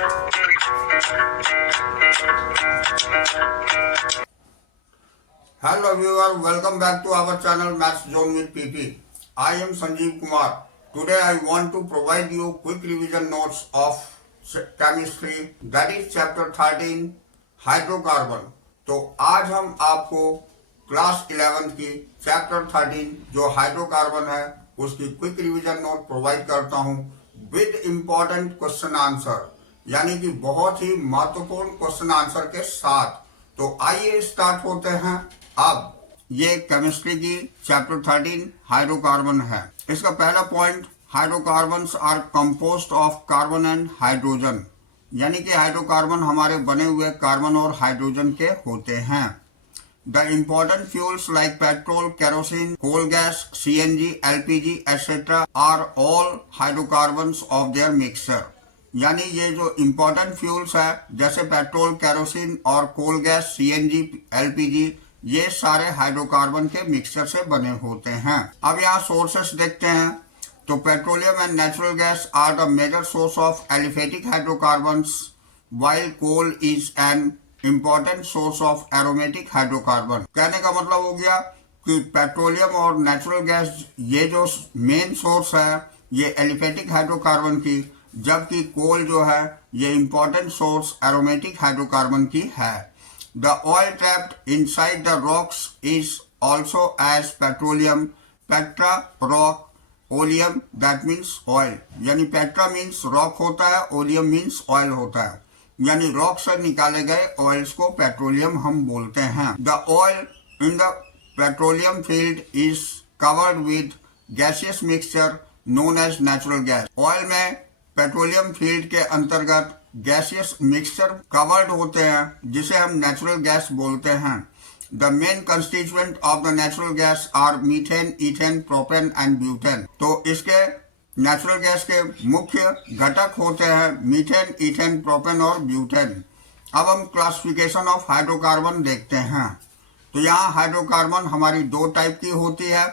Hello viewer, welcome back to our channel Maths Zone with PP. I am Sanjeev Kumar. Today I want to provide you quick revision notes of chemistry, that is chapter 13 hydrocarbon. तो आज हम आपको class 11 की chapter 13 जो hydrocarbon है उसकी quick revision note provide करता हूं विद इम्पोर्टेंट क्वेश्चन आंसर, यानी कि बहुत ही महत्वपूर्ण क्वेश्चन आंसर के साथ। तो आइए स्टार्ट होते हैं। अब ये केमिस्ट्री की चैप्टर 13 हाइड्रोकार्बन है। इसका पहला point, hydrocarbons are composed of carbon and hydrogen, यानी कि हाइड्रोकार्बन हमारे बने हुए कार्बन और हाइड्रोजन के होते हैं। The important fuels like petrol, kerosene, coal gas, CNG, LPG etcetera are all hydrocarbons of their mixture, यानी ये जो इम्पोर्टेंट फ्यूल्स है जैसे पेट्रोल, केरोसिन और कोल गैस, CNG, LPG, ये सारे हाइड्रोकार्बन के मिक्सचर से बने होते हैं। अब यहाँ सोर्सेस देखते हैं। तो petroleum and natural gas are the major source of aliphatic hydrocarbons, while coal is an important source of aromatic hydrocarbon. कहने का मतलब हो गया कि पेट्रोलियम और नेचुरल गैस ये जो मेन सोर्स है ये एलिफेटिक हाइड्रोकार्बन की, जबकि कोल जो है ये इम्पोर्टेंट सोर्स एरोमेटिक हाइड्रोकार्बन की है। The oil trapped inside the rocks is also as petroleum, petra rock, oleum that means oil, यानी पेट्रा मीन्स रॉक होता है, ओलियम मीन्स ऑयल होता है, यानी रॉक से निकाले गए ऑयल्स को पेट्रोलियम हम बोलते हैं। The oil in the petroleum field is covered with gaseous mixture known as natural gas. Oil में पेट्रोलियम फील्ड के अंतर्गत गैसियस मिक्सचर कवर्ड होते हैं जिसे हम नेचुरल गैस बोलते हैं। The main constituent of the natural gas are methane, ethane, propane and butane। तो इसके नेचुरल गैस के मुख्य घटक होते हैं मीथेन, इथेन, प्रोपेन और ब्यूटेन। अब हम क्लासिफिकेशन ऑफ हाइड्रोकार्बन देखते हैं। तो यहाँ हाइड्रोकार्बन हमारी दो टाइप की होती है।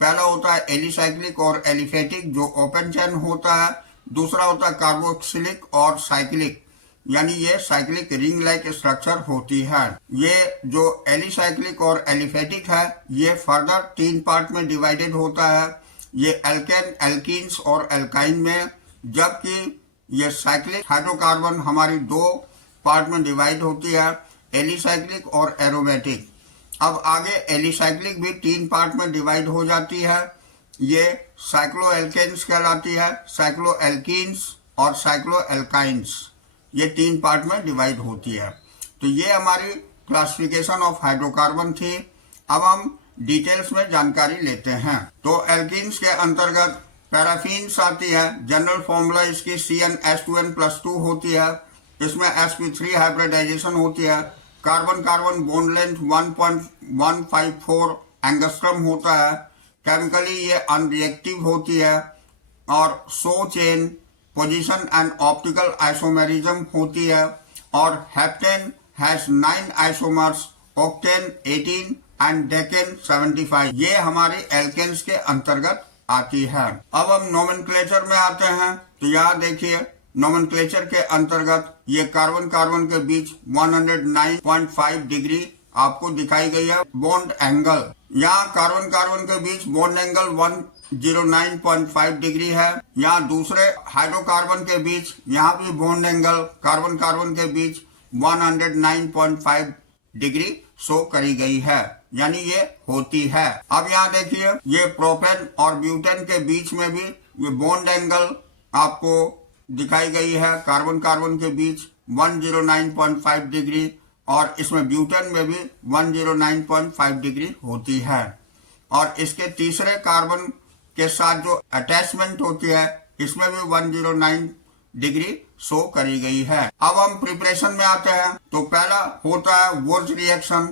पहला होता है एलिसाइक्लिक और एलिफेटिक जो ओपन चेन होता है। दूसरा होता है कार्बोक्सिलिक और साइक्लिक, यानी ये साइक्लिक रिंग लाइक स्ट्रक्चर होती है। ये जो एलिसाइक्लिक और एलिफेटिक है ये फर्दर 3 पार्ट में डिवाइडेड होता है, ये एल्केन, एल्कीन्स और एल्काइन में, जबकि ये साइक्लिक हाइड्रोकार्बन हमारी 2 पार्ट में डिवाइड होती है, एलिसाइक्लिक और एरोमेटिक। अब आगे एलिसाइक्लिक भी 3 पार्ट में डिवाइड हो जाती है, ये साइक्लो एल्केन्स कहलाती है, साइक्लो एल्कीन्स और साइक्लो एल्काइन्स, ये 3 पार्ट में डिवाइड होती है। तो ये हमारी क्लासिफिकेशन ऑफ हाइड्रोकार्बन थी। अब हम डिटेल्स में जानकारी लेते हैं। तो एल्कीन्स के अंतर्गत पैराफिन्स आती है, जनरल फॉर्मूला इसकी CnH2n+2 होती है। इसमें sp3 हाइब्रिडाइजेशन होती है। Carbon carbon bond length 1.154 angstrom होता है। केमिकली ये अनरिएक्टिव होती है और so chain position and optical isomerism होती है। और heptane has 9 isomers, octane 18 and decane 75, ये हमारी एल्केन्स के अंतर्गत आती है। अब हम नोमेनक्लेचर में आते हैं। तो यहाँ देखिए नोमेनक्लेचर के अंतर्गत ये कार्बन कार्बन के बीच 109.5 डिग्री आपको दिखाई गई है बॉन्ड एंगल। यहाँ कार्बन कार्बन के बीच बॉन्ड एंगल 109.5 डिग्री है। यहाँ दूसरे हाइड्रोकार्बन के बीच यहाँ भी बॉन्ड एंगल कार्बन कार्बन के बीच 109.5 डिग्री शो करी गई है, यानी ये होती है। अब यहाँ देखिए ये प्रोपेन और ब्यूटेन के बीच में भी ये बॉन्ड एंगल आपको दिखाई गई है, कार्बन कार्बन के बीच 109.5 डिग्री, और इसमें ब्यूटेन में भी 109.5 डिग्री होती है। और इसके तीसरे कार्बन के साथ जो अटैचमेंट होती है इसमें भी 109 डिग्री शो करी गई है। अब हम प्रिपरेशन में आते हैं। तो पहला होता है वुर्ज रिएक्शन।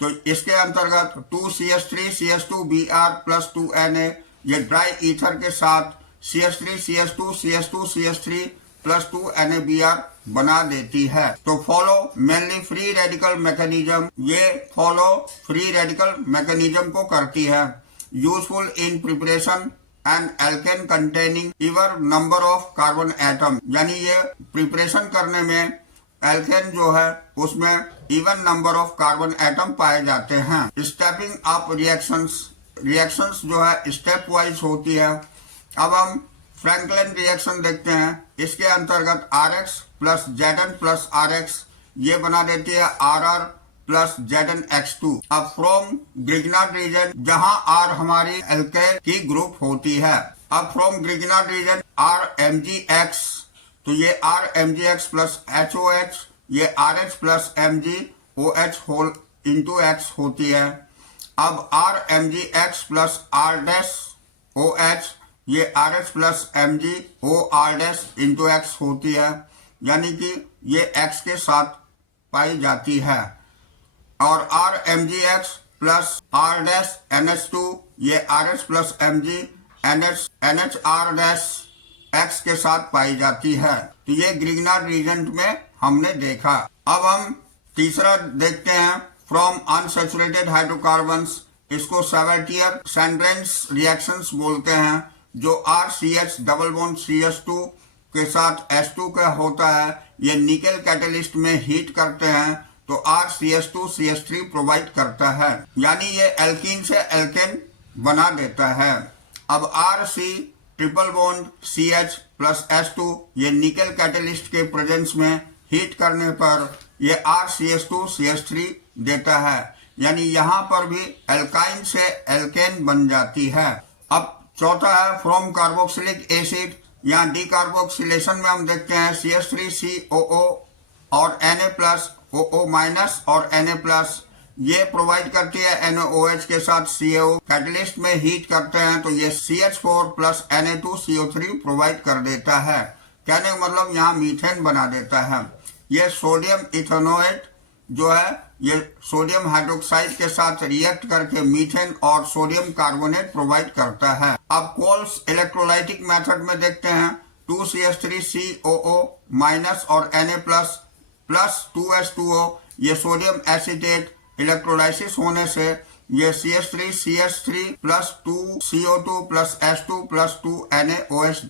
तो इसके अंतर्गत 2CH3CH2Br+2Na ये ड्राई ईथर के साथ CH3CH2CH2CH3+2NaBr बना देती है। तो follow mainly free radical mechanism, ये फॉलो फ्री रेडिकल मैकेनिज्म को करती है। Useful in preparation an alkane containing even number of carbon atom, यानी ये प्रिपरेशन करने में एल्केन जो है उसमें even number of carbon atom पाए जाते हैं। स्टेपिंग अप रिएक्शंस जो है स्टेप वाइज होती है। अब हम फ्रैंकलिन रिएक्शन देखते हैं। इसके अंतर्गत RX plus ZN plus RX ये बना देती है RR प्लस ZnX2। अब फ्रॉम ग्रिग्नार्ड रीजन, जहां R हमारी एल्केन की ग्रुप होती है। अब फ्रॉम ग्रिग्नार्ड रीजन RMgX, तो ये RMgX प्लस HOH, ये RH plus MgOH whole into X होती है। अब RMgX प्लस R-OH, ये RH plus MgOR into X होती है, यानी कि ये X के साथ पाई जाती है। और RMgX प्लस R-NH2, ये RH प्लस MgNHR X के साथ पाई जाती है। तो ये ग्रिग्नार्ड रीजन में हमने देखा। अब हम तीसरा देखते हैं फ्रॉम अनसैचुरेटेड हाइड्रोकार्बन्स। इसको सैवर्टियर सैंड्रेंस रिएक्शंस बोलते हैं, जो RCH डबल बॉन्ड CH2 के साथ H2 का होता है। ये निकेल कैटलिस्ट में हीट करते हैं तो RCH2CH3 प्रोवाइड करता है, यानी ये एल्कीन से एल्केन बना देता है। अब RC triple bond CH plus H2 ये निकेल कैटलिस्ट के प्रेजेंस में हीट करने पर ये RCH2CH3 देता है, यानी यहाँ पर भी एल्काइन से एल्केन बन जाती है। अब चौथा है फ्रॉम कार्बोक्सिलिक एसिड, यहाँ डीकार्बोक्सिलेशन में हम देखते हैं CH3COO और Na+ OO- और Na+, ये प्रोवाइड करती है NaOH के साथ CO। कैटलिस्ट में हीट करते हैं तो ये CH4 प्लस Na2CO3 प्रोवाइड कर देता है। कहने का मतलब यहाँ मीथेन बना देता है। ये सोडियम इथेनोएट जो है ये सोडियम हाइड्रोक्साइड के साथ रिएक्ट करके मीथेन और सोडियम कार्बोनेट प्रोवाइड करता है। अब कोल्स इलेक्ट्रोलाइटिक मेथड में देखते हैं 2CH3COO- और Na+ प्लस 2H2O, ये सोडियम एसिटेट इलेक्ट्रोलाइसिस होने से ये CH3CH3 plus 2CO2 plus H2 plus 2 NaOH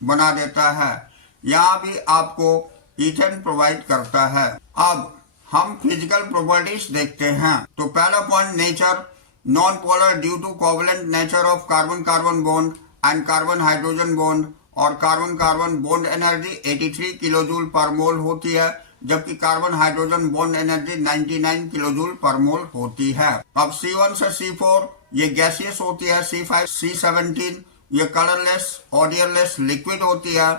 बना देता है। यहाँ भी आपको ईथेन प्रोवाइड करता है। अब हम फिजिकल प्रॉपर्टीज देखते हैं। तो पहला point nature, non polar due to covalent nature of carbon carbon bond and carbon hydrogen bond, और carbon carbon bond energy 83 kilo joule per mole होती है, जबकि carbon hydrogen bond energy 99 kilo joule per mole होती है। अब C1 से C4 ये gaseous होती है। C5 C17 ये कलरलेस ऑडियरलेस लिक्विड होती है,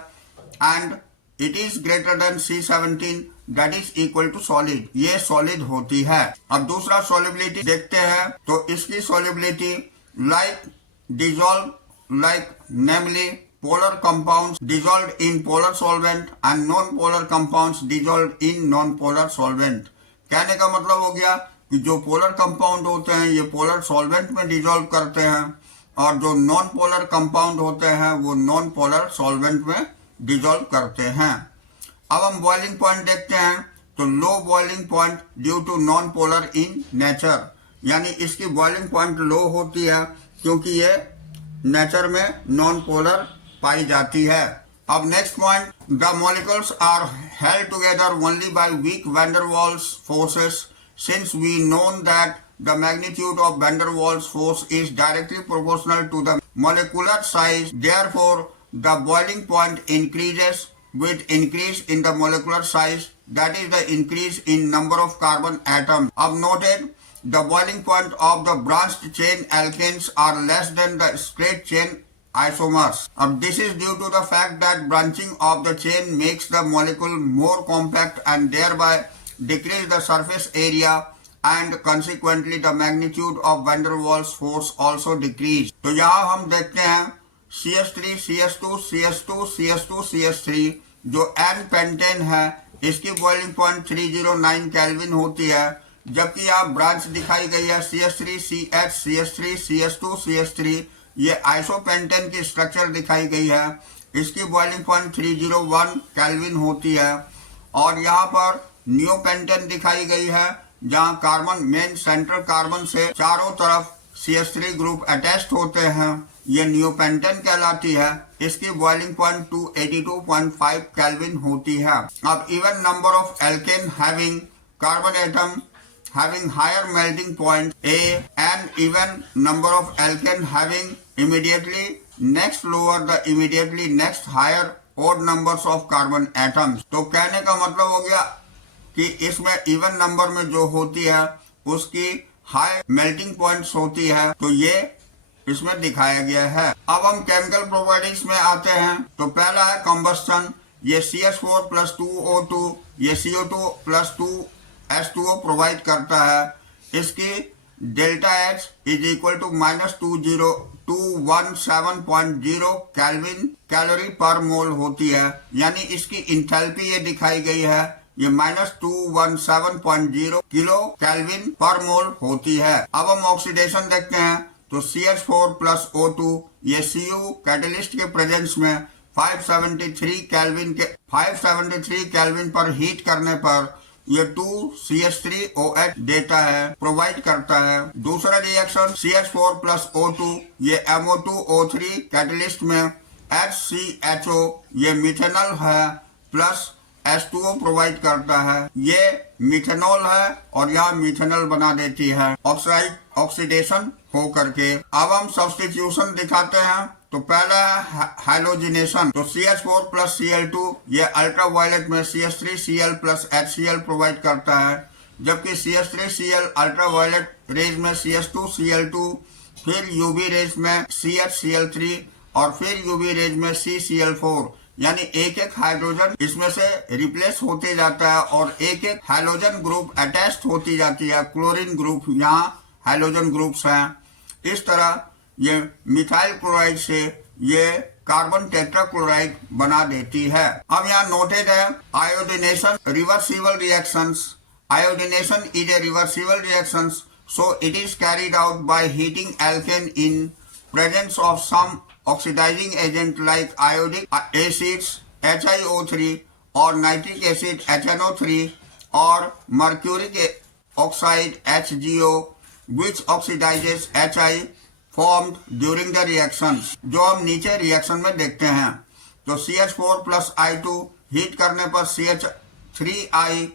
and it is greater than C17 that is equal to solid, ये सॉलिड होती है। अब दूसरा सॉल्युबिलिटी देखते हैं। तो इसकी solubility like dissolve like namely polar compounds dissolved in polar solvent and non-polar compounds dissolved in non-polar solvent। कहने का मतलब हो गया कि जो पोलर कंपाउंड होते हैं ये पोलर सॉल्वेंट में डिजॉल्व करते हैं, और जो नॉन पोलर कंपाउंड होते हैं वो नॉन पोलर सॉल्वेंट में डिजॉल्व करते हैं। अब हम बॉइलिंग पॉइंट देखते हैं। तो low boiling point due to non polar in nature, यानी इसकी बॉइलिंग पॉइंट लो होती है क्योंकि ये नेचर में नॉन पोलर पाई जाती है। अब next point, the molecules are held together only by weak van der Waals forces, since we known that the magnitude of van der Waals force is directly proportional to the molecular size, therefore the boiling point increases with increase in the molecular size, that is the increase in number of carbon atoms. अब noted, the boiling point of the branched chain alkanes are less than the straight chain isomers. This is due to the fact that branching of the chain makes the molecule more compact and thereby decrease the surface area, and consequently the magnitude of van der Waals force also decrease. तो यहाँ हम देखते हैं CH3, CH2, CH2, CH2, CH3 जो N pentane है इसकी boiling point 309 kelvin होती है, जबकि यहाँ ब्रांच दिखाई गई है CH3, CH, CH3, CH2, CH3, ये आइसोपेंटेन की स्ट्रक्चर दिखाई गई है, इसकी बॉइलिंग पॉइंट 301 केल्विन होती है। और यहाँ पर नियोपेंटेन दिखाई गई है जहाँ कार्बन मेन सेंट्रल कार्बन से चारों तरफ CH3 ग्रुप अटैच्ड होते हैं, ये न्यूपेंटेन कहलाती है। इसकी बॉइलिंग पॉइंट 282.5 केल्विन होती है। अब even number of alkene having carbon atom having higher melting point A and even number of alkane having immediately next lower the immediately next higher odd numbers of carbon atoms। तो कहने का मतलब हो गया कि इसमें इवन नंबर में जो होती है उसकी हाई मेल्टिंग पॉइंट्स होती है, तो ये इसमें दिखाया गया है। अब हम केमिकल प्रॉपर्टीज में आते हैं। तो पहला है कंबस्टन। ये CH4 + 2O2 ये CO2 + 2H2O प्रोवाइड करता है। इसकी डेल्टा H = -217.0 केल्विन कैलोरी पर मोल होती है। यानी इसकी इंथैल्पी ये दिखाई गई है, ये -217.0 किलो केल्विन पर मोल होती है। अब हम ऑक्सीडेशन देखते हैं। तो CH4 + O2 ये Cu कैटलिस्ट के प्रेजेंस में 573 केल्विन पर हीट करने पर ये 2CH3OH देता है, प्रोवाइड करता है। दूसरा रिएक्शन CH4 + O2 ये MO2O3 कैटलिस्ट में HCHO ये मिथेनॉल है प्लस H2O प्रोवाइड करता है। ये मिथेनॉल है और यहाँ मिथेनॉल बना देती है ऑक्सीडेशन हो करके। अब हम सब्स्टिट्यूशन दिखाते हैं। तो पहला है हैलोजिनेशन। तो CH4 + Cl2 ये अल्ट्रावायलेट में CH3Cl + HCl प्रोवाइड करता है, जबकि CH3Cl अल्ट्रावायलेट रेज में CH2Cl2, फिर यूवी रेज में CHCl3 और फिर यूवी रेज में CCl4। यानी एक एक हाइड्रोजन इसमें से रिप्लेस होते जाता है और एक एक हाइड्रोजन ग्रुप अटैच्ड होती जाती है। क्लोरीन ग्रुप यहाँ हाइड्रोजन ग्रुप्स हैं। इस तरह ये मिथाइल क्लोराइड से ये कार्बन टेट्राक्लोराइड बना देती है। अब यहाँ नोटेड है iodination reversible reactions. Iodination is a reversible reactions, so it is carried out by heating alkane in presence of some oxidising agent like iodic acids HiO3 और nitric acid HNO3 और mercuric oxide HgO which oxidizes Hi formed during the reactions, जो हम नीचे reaction में देखते हैं। तो CH4 + I2 heat करने पर CH3I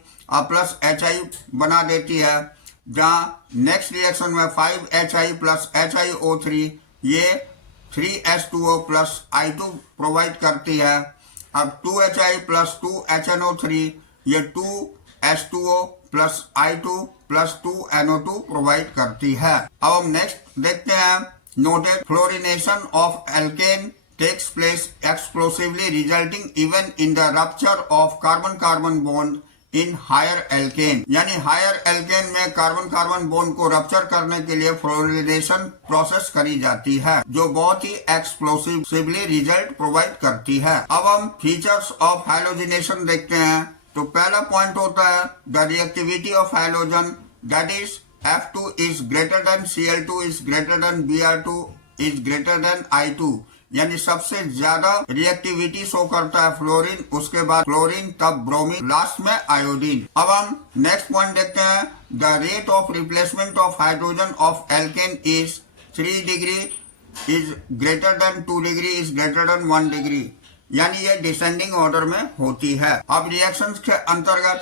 प्लस HI बना देती है, जहाँ नेक्स्ट रिएक्शन में 5HI + HiO3 ये 3H2O + I2 प्रोवाइड करती है। अब 2HI + 2HNO3 ये 2H2O + I2 + 2NO2 प्रोवाइड करती है। अब हम नेक्स्ट देखते हैं। Noted fluorination of alkane takes place explosively resulting even in the rupture of carbon carbon bond in higher alkane. यानी हायर एल्केन में कार्बन कार्बन बॉन्ड को रप्चर करने के लिए फ्लोरिनेशन प्रोसेस करी जाती है, जो बहुत ही एक्सप्लोसिवली रिजल्ट प्रोवाइड करती है। अब हम फीचर्स ऑफ हैलोजिनेशन देखते हैं। तो पहला पॉइंट होता है the reactivity of halogen, that is F2 is greater than Cl2 is greater than Br2 is greater than I2। यानी सबसे ज्यादा रिएक्टिविटी शो करता है फ्लोरीन, उसके बाद क्लोरीन, तब ब्रोमीन, लास्ट में आयोडीन। अब हम नेक्स्ट पॉइंट देखते हैं। The rate of replacement of hydrogen of alkene is 3 degree is greater then 2 degree is greater then 1 degree. यानी ये डिसेंडिंग ऑर्डर में होती है। अब रिएक्शंस के अंतर्गत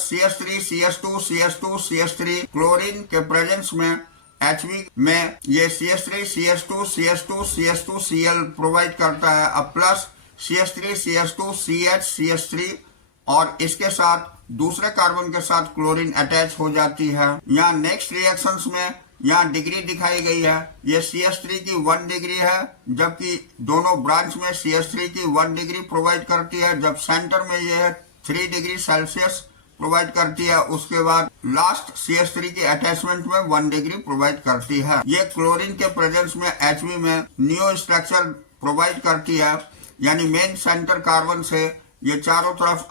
CH3 CH2 CH2 CH3 chlorine के प्रेजेंस में HB में ये CH3 CH2 CH2 CH2 Cl provide करता है। अब plus CH3 CH2 CH CH3 और इसके साथ दूसरे कार्बन के साथ क्लोरीन अटैच हो जाती है। यहाँ नेक्स्ट रिएक्शंस में यहाँ डिग्री दिखाई गई है। ये CH3 की 1 डिग्री है, जबकि दोनों ब्रांच में CH3 की 1 डिग्री प्रोवाइड करती है, जब सेंटर में ये है 3 डिग्री सेल्सियस प्रोवाइड करती है। उसके बाद लास्ट CH3 की अटैचमेंट में 1 डिग्री प्रोवाइड करती है। ये क्लोरीन के प्रेजेंस में HB में न्यू स्ट्रक्चर प्रोवाइड करती है। यानी मेन सेंटर कार्बन से ये चारों तरफ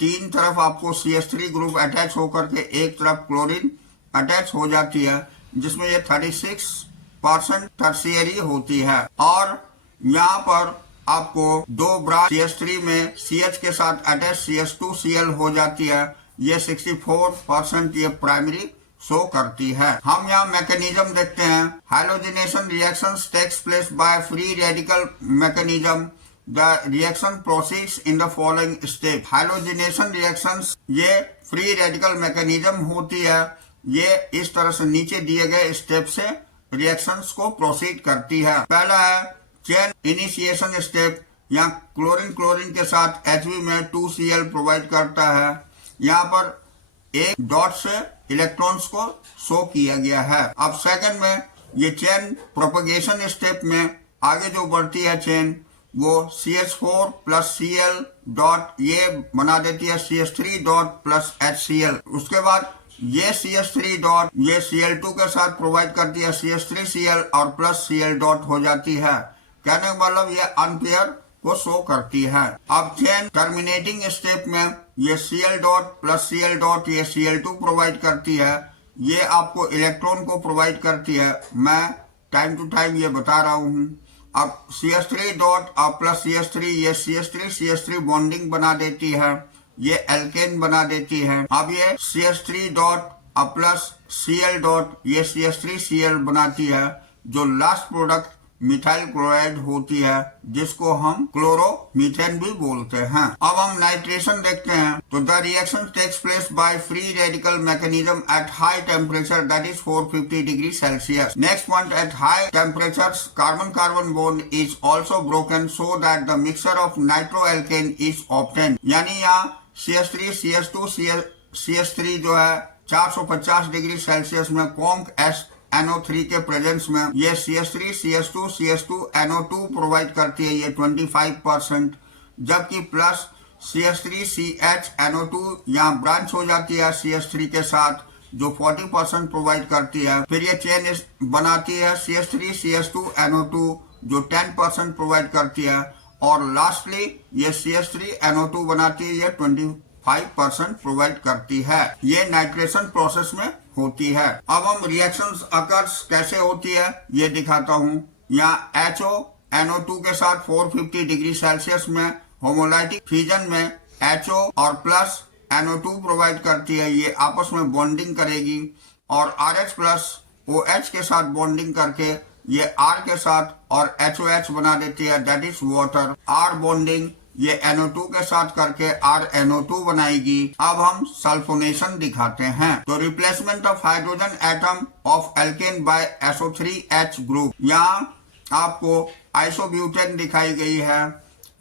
तीन तरफ आपको CH3 ग्रुप अटैच होकर के एक तरफ क्लोरीन अटैच हो जाती है, जिसमें ये 36% टर्शियरी होती है। और यहाँ पर आपको 2 ब्रांच CH3 में CH के साथ अटैच CH2Cl हो जाती है। ये 64% ये प्राइमरी शो करती है। हम यहाँ मैकेनिज्म देखते हैं। Hydrogenation reactions takes place by free radical mechanism. The reaction proceeds in the following step. Hydrogenation reactions ये फ्री रेडिकल मैकेनिज्म होती है, ये इस तरह से नीचे दिए गए स्टेप से रिएक्शंस को प्रोसीड करती है। पहला है चेन इनिशिएशन स्टेप। यहाँ क्लोरीन क्लोरीन के साथ Hb में 2Cl प्रोवाइड करता है। यहाँ पर एक डॉट से इलेक्ट्रॉन्स को शो किया गया है। अब सेकंड में ये चेन प्रोपगेशन स्टेप में आगे जो बढ़ती है चेन वो CH4 प्लस Cl डॉट ये बना देती है CH3 डॉट प्लस HCl। उसके बाद ये CH3 डॉट ये Cl2 के साथ प्रोवाइड करती है CH3Cl और प्लस Cl डॉट हो जाती है। कहने का मतलब ये अनपेयर को शो करती है। अब चेन टर्मिनेटिंग स्टेप में ये Cl dot plus Cl dot ये Cl2 प्रोवाइड करती है, ये आपको इलेक्ट्रॉन को प्रोवाइड करती है। मैं टाइम टू टाइम ये बता रहा हूँ। अब CH3 डॉट और प्लस CH3 ये CH3 बॉन्डिंग बना देती है, ये एल्केन बना देती है। अब ये CH3 डॉट और प्लस Cl डॉट ये CH3Cl बनाती है, जो लास्ट प्रोडक्ट मिथाइल क्लोराइड होती है, जिसको हम क्लोरोमीथेन भी बोलते हैं। अब हम नाइट्रेशन देखते हैं। तो the reaction takes place by free radical mechanism at high temperature that is 450 degree Celsius. Next point, at high temperatures carbon carbon bond is also broken so that the mixture of nitroalkane is obtain. यानी यहाँ CH3 CH2 CH3 जो है 450 degree Celsius में conc NO3 के presence में ये CH3 CH2 NO2 provide करती है, ये 25%, जबकि प्लस CH3 CH NO2 यहाँ ब्रांच हो जाती है CH3 के साथ, जो 40% प्रोवाइड करती है। फिर ये चेन बनाती है CH3 CH2 NO2 जो 10% प्रोवाइड करती है, और लास्टली ये CH3 NO2 बनाती है, ये 25% प्रोवाइड करती है। ये नाइट्रेशन प्रोसेस में होती है। अब हम रिएक्शंस अकर्स कैसे होती है ये दिखाता हूँ। यहाँ HO NO2 के साथ 450 डिग्री सेल्सियस में होमोलाइटिक फ्यूजन में HO और प्लस NO2 प्रोवाइड करती है, ये आपस में बॉन्डिंग करेगी और RH प्लस OH के साथ बॉन्डिंग करके ये R के साथ और HOH बना देती है, that is water. R bonding ये NO2 के साथ करके RNO2 बनाएगी। अब हम सल्फोनेशन दिखाते हैं। तो replacement of hydrogen atom of alkane by SO3H group. यहाँ आपको आइसोब्यूटेन दिखाई गई है,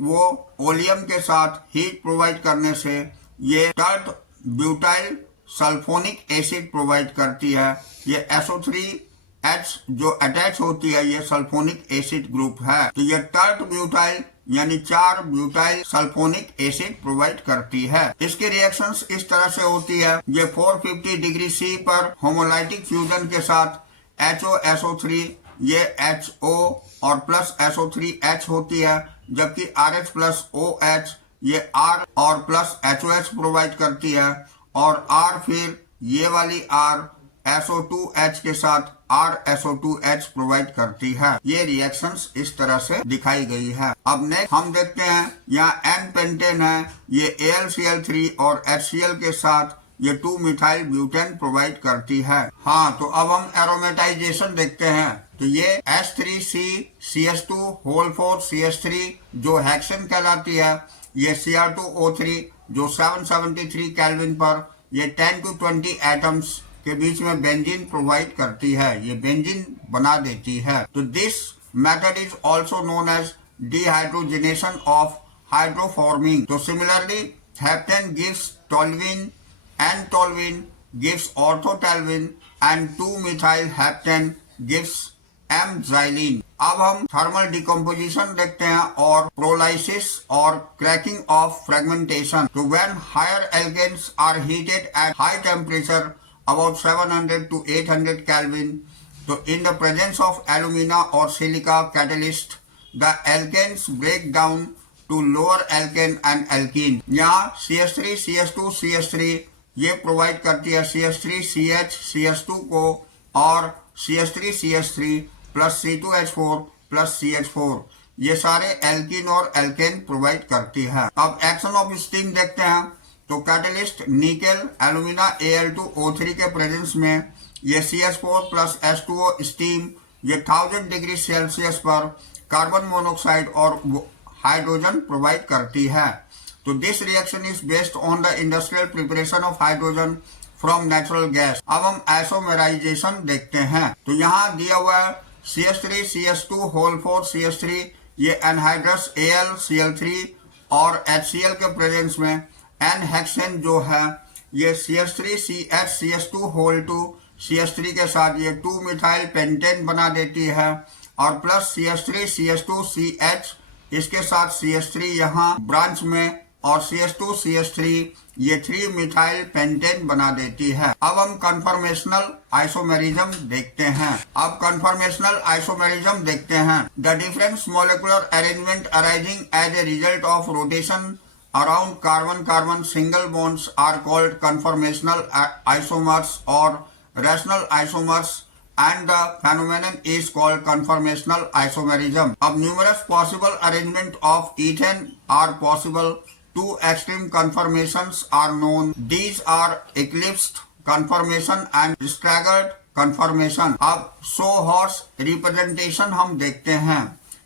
वो ओलियम के साथ हीट प्रोवाइड करने से ये tert butyl sulphonic acid provide करती है। ये SO3H जो अटैच होती है ये सल्फोनिक एसिड ग्रुप है। तो ये टर्ट ब्यूटाइल यानी 4 ब्यूटाइल सल्फोनिक एसिड प्रोवाइड करती है। इसकी रिएक्शंस इस तरह से होती है। ये 450 डिग्री C पर होमोलाइटिक फ्यूजन के साथ HOSO3 ये HO और प्लस SO3H होती है, जबकि RH प्लस OH ये R और प्लस HOH प्रोवाइड करती है, और R फिर ये वाली R SO2H के साथ RSO2H प्रोवाइड करती है। ये रिएक्शंस इस तरह से दिखाई गई है। अब नेक्स्ट हम देखते हैं, यहाँ N पेंटेन है, ये AlCl3 और HCl के साथ ये 2 मिथाइल ब्यूटेन प्रोवाइड करती है। हाँ, तो अब हम एरोमेटाइजेशन देखते हैं। तो ये H3C CH2 होल 4 CH3 जो हेक्सेन कहलाती है, ये Cr2O3 जो 773 केल्विन पर ये 10 to 20 एटम्स के बीच में बेंजीन प्रोवाइड करती है, ये बेंजीन बना देती है। तो this method is also known as dehydrogenation of hydroforming. तो similarly heptane gives toluene and toluene gives orthotoluene and 2 methyl heptane gives M-xylene। अब हम थर्मल डिकम्पोजिशन देखते हैं और प्रोलाइसिस और क्रैकिंग ऑफ फ्रेगमेंटेशन। तो when higher alkanes are heated at high temperature about 700 to 800 Kelvin. So in the presence of alumina or silica catalyst, the alkanes break down to lower alkane and alkene. यहाँ CH3 CH2 CH3 ये provide करती है CH3 CH CH2 को, और CH3 CH3 plus C2H4 plus CH4 ये सारे alkene और alkene provide करती है। अब एक्शन ऑफ स्टीम देखते हैं। तो कैटलिस्ट निकेल एल्यूमिना Al2O3 के प्रेजेंस में ये CH4 प्लस H2O स्टीम ये 1000 डिग्री सेल्सियस पर कार्बन मोनोऑक्साइड और हाइड्रोजन प्रोवाइड करती है। तो this reaction is based on the industrial preparation of hydrogen from natural gas. अब हम आइसोमेराइजेशन देखते हैं। तो यहाँ दिया हुआ है CH3 CH2 होल 4 CH3 ये एनहाइड्रस AlCl3 और HCl के प्रेजेंस में एन-हेक्सेन जो है ये CH3 CH CH2 whole 2 CH3 के साथ ये 2 मिथाइल पेंटेन बना देती है और प्लस CH3 CH2 CH इसके साथ CH3 यहाँ ब्रांच में और CH2 CH3 ये 3 मिथाइल पेंटेन बना देती है। अब हम कन्फर्मेशनल आइसोमेरिज्म देखते हैं। अब कन्फर्मेशनल आइसोमेरिज्म देखते हैं। The different molecular arrangement arising as a result of rotation around carbon-carbon single bonds are called conformational isomers or rational isomers and the phenomenon is called conformational isomerism. अब numerous possible arrangement of ethane are possible. Two extreme conformations are known. These are eclipsed conformation and staggered conformation. अब सो horse representation हम देखते हैं।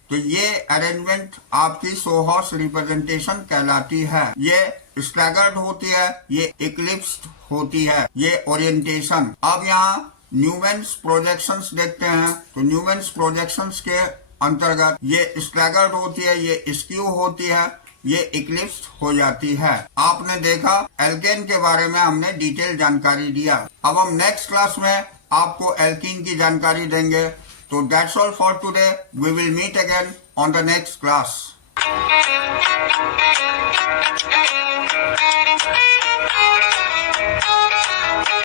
तो ये arrangement आपकी सो horse representation कहलाती है। ये स्टैगर्ड होती है, ये इक्लिप्स्ड होती है, ये ओरिएंटेशन। अब यहाँ न्यूमैन्स प्रोजेक्शंस देखते हैं। तो न्यूमैन्स प्रोजेक्शंस के अंतर्गत ये स्टैगर्ड होती है, ये स्क्यू होती है, ये इक्लिप्स्ड हो जाती है। आपने देखा एल्केन के बारे में हमने डिटेल जानकारी दिया। अब हम नेक्स्ट क्लास में आपको एल्कीन की जानकारी देंगे। So that's all for today. We will meet again on the next class.